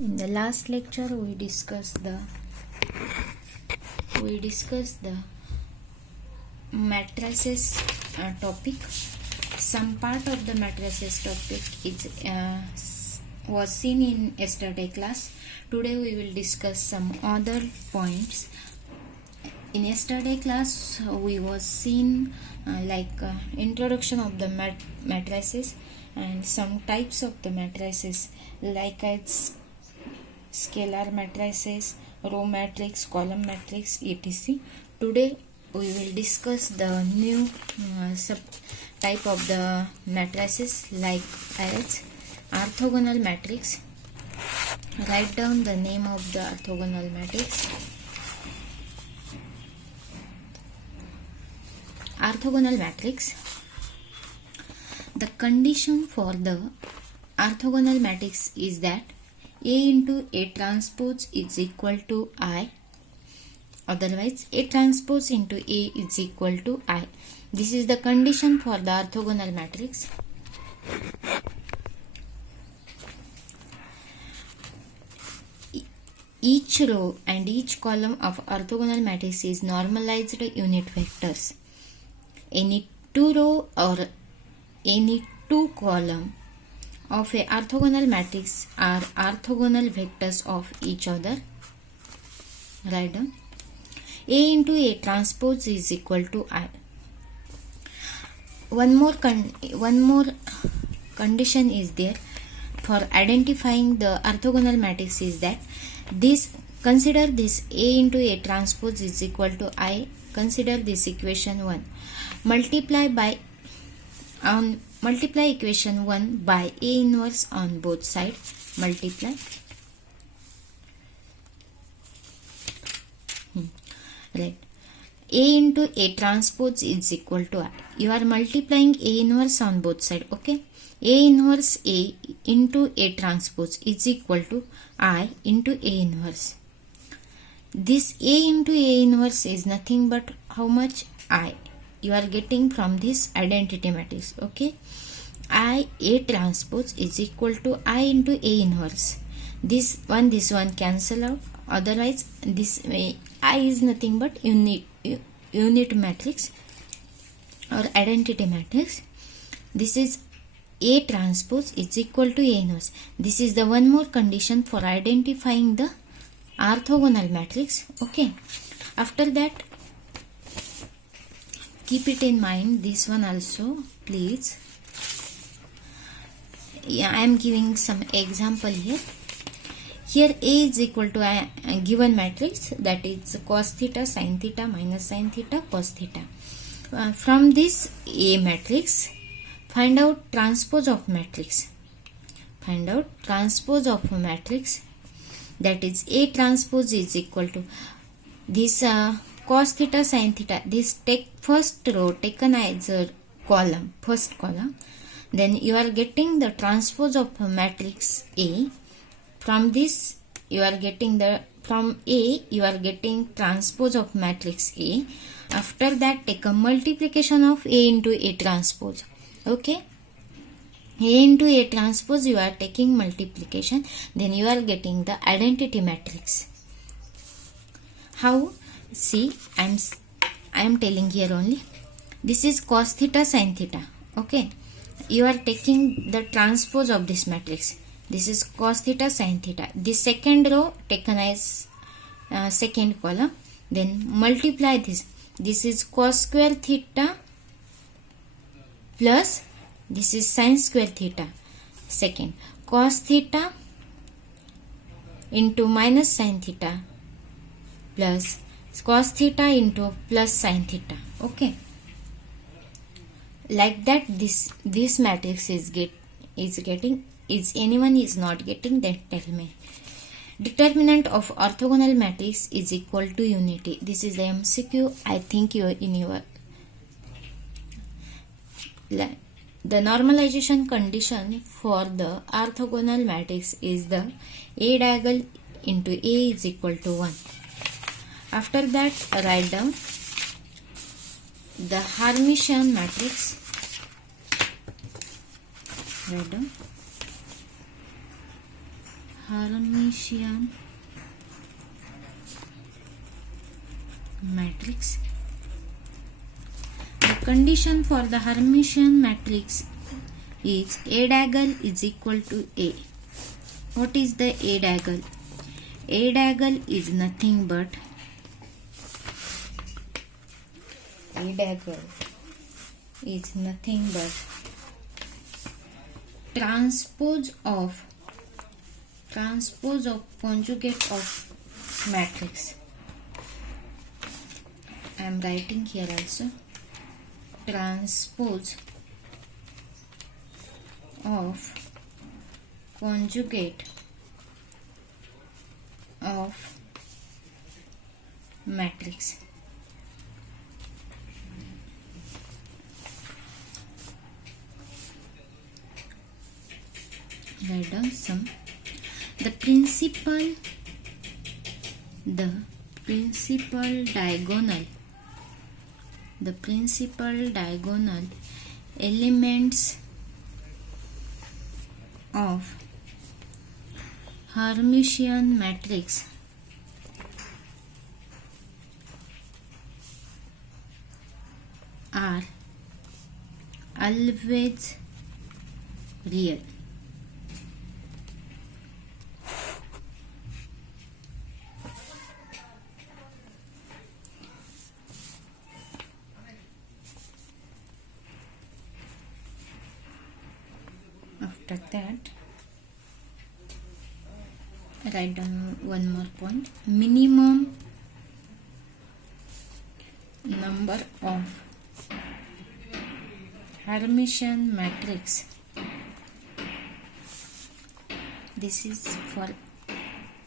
In the last lecture, we discussed the matrices topic. Some part of the matrices topic was seen in yesterday class. Today we will discuss some other points. In yesterday class, we was seen introduction of the matrices and some types of the matrices, like it's scalar matrices, row matrix, column matrix, etc. Today we will discuss the new sub type of the matrices, like as orthogonal matrix. Write down the name of the orthogonal matrix. Orthogonal matrix. The condition for the orthogonal matrix is that A into A transpose is equal to I. Otherwise, A transpose into A is equal to I. This is the condition for the orthogonal matrix. Each row and each column of orthogonal matrix is normalized unit vectors. Any two row or any two column of a orthogonal matrix are orthogonal vectors of each other. Write down. A into A transpose is equal to I. One more condition is there for identifying the orthogonal matrix is that consider this A into A transpose is equal to I. Consider this equation 1. Multiply equation 1 by A inverse on both sides. Multiply. Right. A into A transpose is equal to I. You are multiplying A inverse on both sides. Okay. A inverse A into A transpose is equal to I into A inverse. This A into A inverse is nothing but how much? I. You are getting from this identity matrix. Okay. I A transpose is equal to I into A inverse. This one cancel out. Otherwise, this I is nothing but unit matrix or identity matrix. This is A transpose is equal to A inverse. This is the one more condition for identifying the orthogonal matrix. Okay. After that, keep it in mind, this one also, please. Yeah, I am giving some example here. Here A is equal to a given matrix, that is cos theta, sin theta, minus sin theta, cos theta. From this A matrix, find out transpose of matrix. Find out transpose of a matrix, that is A transpose is equal to this cos theta, sin theta. This take first row taken as a column, first column. Then you are getting the transpose of matrix A. From this you are getting from A you are getting transpose of matrix A. After that, take a multiplication of A into A transpose. Okay. A into A transpose you are taking multiplication. Then you are getting the identity matrix. How? See, I am telling here only. This is cos theta, sin theta. Okay. You are taking the transpose of this matrix. This is cos theta, sin theta. This second row taken as second column. Then multiply this. This is cos square theta plus this is sin square theta. Second, cos theta into minus sin theta plus cos theta into plus sin theta. Okay. Like that, this matrix is getting. Is anyone is not getting, then tell me. Determinant of orthogonal matrix is equal to unity. This is the MCQ. I think you are in your the normalization condition for the orthogonal matrix is the A diagonal into A is equal to 1. After that, write down the Hermitian matrix. Write down Hermitian matrix. The condition for the Hermitian matrix is A diagonal is equal to A. What is the A diagonal? A diagonal is nothing but transpose of conjugate of matrix. I am writing here also. Transpose of conjugate of matrix. Write down some. The principal diagonal elements of Hermitian matrix are always real. After that, write down one more point. Minimum number of Hermitian matrix. This is for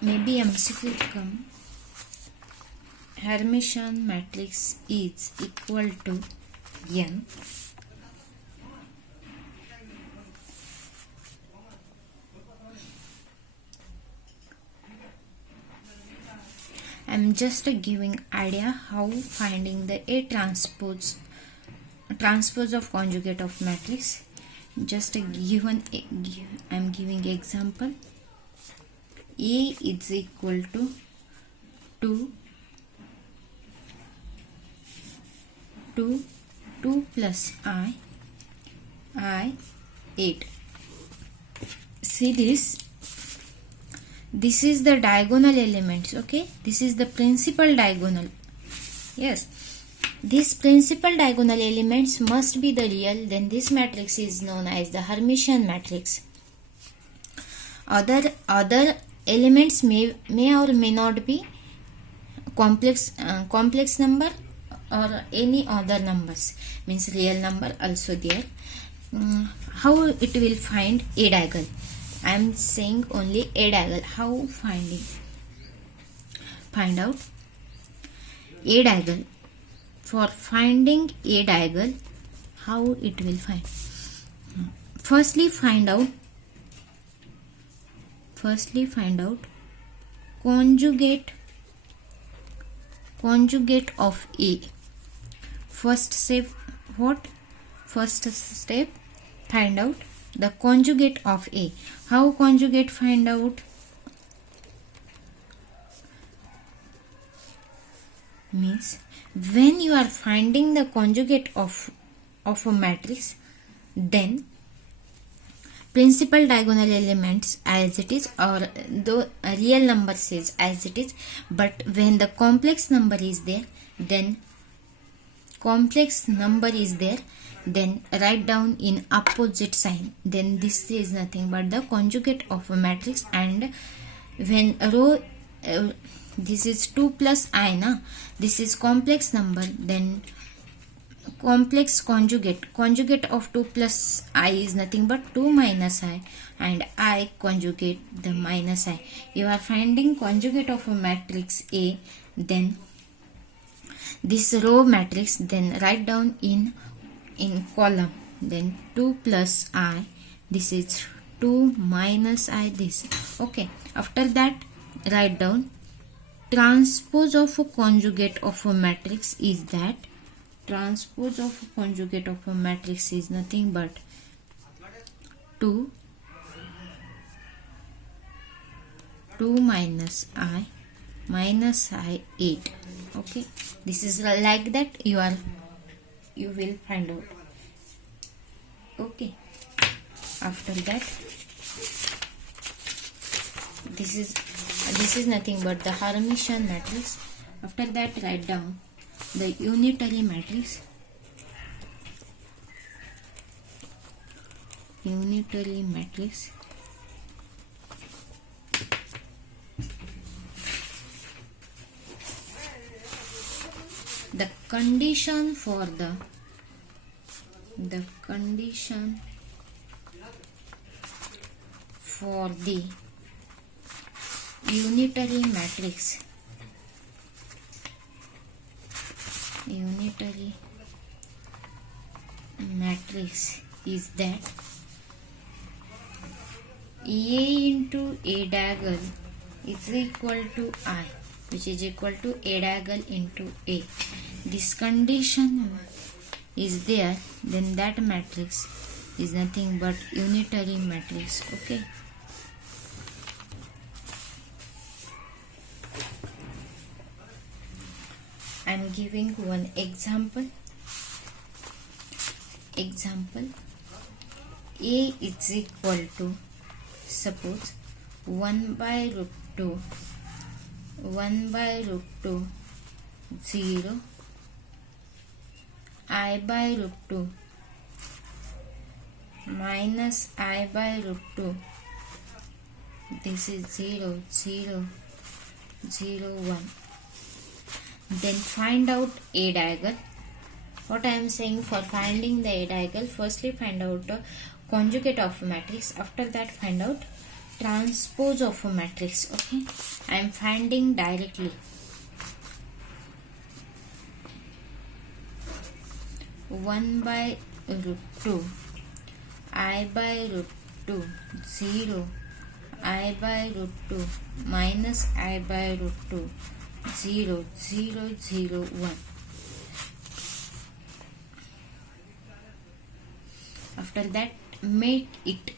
maybe MCQ come. Hermitian matrix is equal to n. I'm just giving idea how finding the A transpose of conjugate of matrix. Just I'm giving example. A is equal to 2 plus I 8. See this. This is the diagonal elements. Okay, this is the principal diagonal. Yes, these principal diagonal elements must be the real. Then this matrix is known as the Hermitian matrix. Other elements may or may not be complex number or any other numbers, means real number also there. How it will find A diagonal? I am saying only A diagonal. How find out A diagonal? For finding A diagonal, how it will find? Firstly find out conjugate of A. First step, find out the conjugate of A. How conjugate find out? Means when you are finding the conjugate of a matrix, then principal diagonal elements as it is, or the real number is as it is, but when the complex number is there, then write down in opposite sign. Then this is nothing but the conjugate of a matrix. And when row this is 2 plus I na, this is complex number, then complex conjugate of 2 plus I is nothing but 2 minus I, and I conjugate the minus I. You are finding conjugate of a matrix A, then this row matrix, then write down in column, then 2 plus I, this is 2 minus I, this. Okay, after that write down transpose of a conjugate of a matrix is that transpose of a conjugate of a matrix is nothing but 2 2 minus I minus I 8. Okay, this is like that you will find out. Okay, after that this is nothing but the Hermitian matrix. After that, write down the unitary matrix. Unitary matrix. The condition for the unitary matrix is that A into A diagonal is equal to I, which is equal to A diagonal into A. This condition is there, then that matrix is nothing but unitary matrix. Okay. I am giving one example. A is equal to, suppose 1 by root 2 0 I by root 2 minus I by root 2. This is 0 0 0 1. Then find out A diagonal. What I am saying, for finding the A diagonal, firstly find out the conjugate of a matrix. After that, find out transpose of a matrix. Okay, I am finding directly. 1 by root 2 I by root 2 0 I by root 2 minus I by root 2 0 0 0 1. After that, make it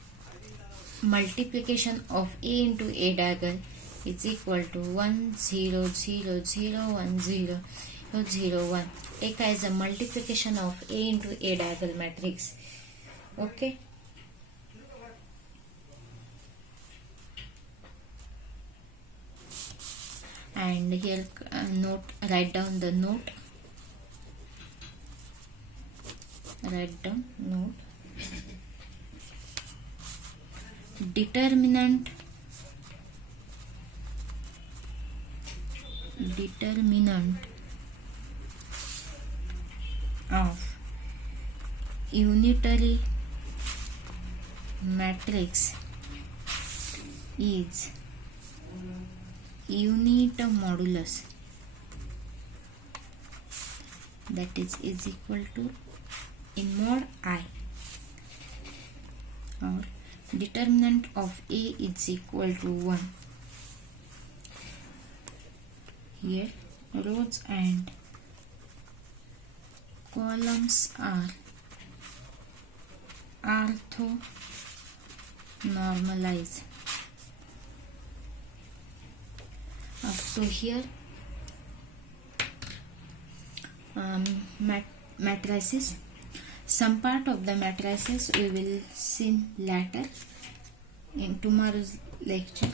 multiplication of A into A diagonal is equal to 1 0 0 0 1 0 0 1. Take as a multiplication of A into A diagonal matrix. Okay. And here write down the note. Determinant of unitary matrix is unit modulus, that is equal to in mod I, or determinant of A is equal to 1. Here rows and columns are orthonormalized. Up to here, matrices. Some part of the matrices we will see later in tomorrow's lecture.